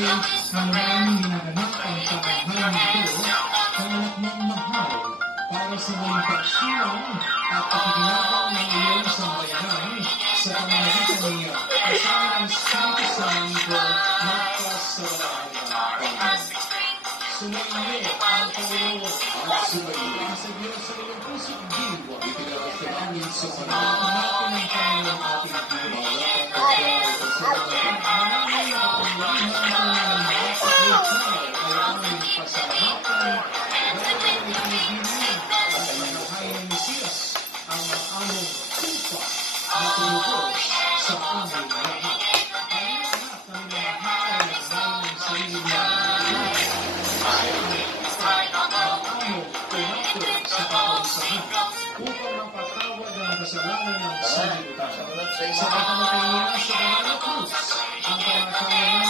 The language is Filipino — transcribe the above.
hanggang hinaganap ang tahanan nito kaya't magmahal para sa mga pagsilang at pakikinabang ng iyong sambayanan sa pamamagitan niya kasama ang Espiritu Santo magpasawalahan ng Panginoon. Sumayin ang Panginoon at sumayin sa Diyos sa iyong puso't diwa. Ipinarasya namin sa panahon natin ang Panginoon ating Diyos. Manangin na kapangyarihan ng mga pagkakal ay aming pasalamatan dahil ang itinigilin ang panahay ng Mesiyas ang maamong tupa na tumutos sa aming lahat. Kami anak ng mamahal ng aming sarili niya. Sa kapansahan upang mapatawad ang kasalanan ng sanlibutan. Sa pagkamatay niya sa banal na krus, ang kamatayan